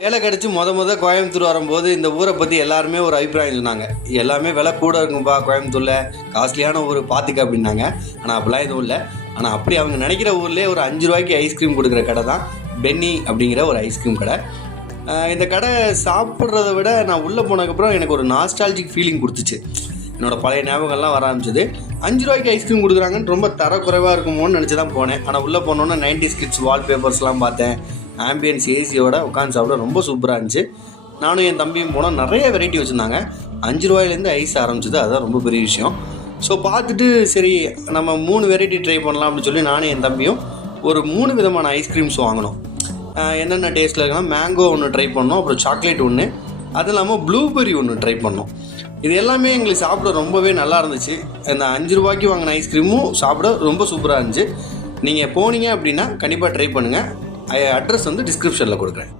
வேலை கிடச்சி கோயம்புத்தூர் வரும்போது இந்த ஊரை பற்றி எல்லாருமே ஒரு அபிப்பிராயம் சொன்னாங்க. எல்லாமே விலை கூட இருக்கும்பா, கோயம்புத்தூரில் காஸ்ட்லியான ஊர் பார்த்துக்க அப்படின்னாங்க. ஆனால் அப்படிலாம் எதுவும் இல்லை. ஆனால் அப்படி அவங்க நினைக்கிற ஊர்லேயே ஒரு 5 ரூபாய்க்கு ஐஸ்கிரீம் கொடுக்குற கடை தான் பென்னி அப்படிங்கிற ஒரு ஐஸ்கிரீம் கடை. இந்த கடை சாப்பிட்றத விட நான் உள்ளே போனதுக்கப்புறம் எனக்கு ஒரு நாஸ்டாலஜிக் ஃபீலிங் கொடுத்துச்சு. என்னோடய பழைய ஞாபகம்லாம் வர ஆரம்பிச்சது. 5 ரூபாய்க்கு ஐஸ்கிரீம் கொடுக்குறாங்கன்னு ரொம்ப தரக்குறைவாக இருக்குமோன்னு நினச்சி தான் போனேன். ஆனால் உள்ளே போனோன்னே 90s கிட்ஸ் வால்பேப்பர்ஸ்லாம் பார்த்தேன். ஆம்பியன்ஸ் ஏசியோட உட்காந்து சாப்பிட ரொம்ப சூப்பராக இருந்துச்சு. நானும் என் தம்பியும் போனோம். நிறைய வெரைட்டி வச்சுருந்தாங்க. 5 ரூபாயிலேருந்து ஐஸ் ஆரம்பிச்சது, அதுதான் ரொம்ப பெரிய விஷயம். ஸோ பார்த்துட்டு சரி நம்ம 3 வெரைட்டி ட்ரை பண்ணலாம் அப்படின்னு சொல்லி நானும் என் தம்பியும் ஒரு 3 விதமான ஐஸ்கிரீம்ஸ் வாங்கினோம். என்னென்ன டேஸ்ட்டில் இருக்குன்னா மேங்கோ ஒன்று ட்ரை பண்ணோம், அப்புறம் சாக்லேட் ஒன்று, அது இல்லாமல் ப்ளூபெர்ரி ஒன்று ட்ரை பண்ணோம். இது எல்லாமே எங்களுக்கு சாப்பிட ரொம்பவே நல்லா இருந்துச்சு. இந்த 5 ரூபாய்க்கு வாங்கின ஐஸ்கிரீமும் சாப்பிட ரொம்ப சூப்பராக இருந்துச்சு. நீங்கள் போனீங்க அப்படின்னா கண்டிப்பாக ட்ரை பண்ணுங்கள். அட்ரஸ் வந்து டிஸ்கிரிப்ஷனில் கொடுக்குறேன்.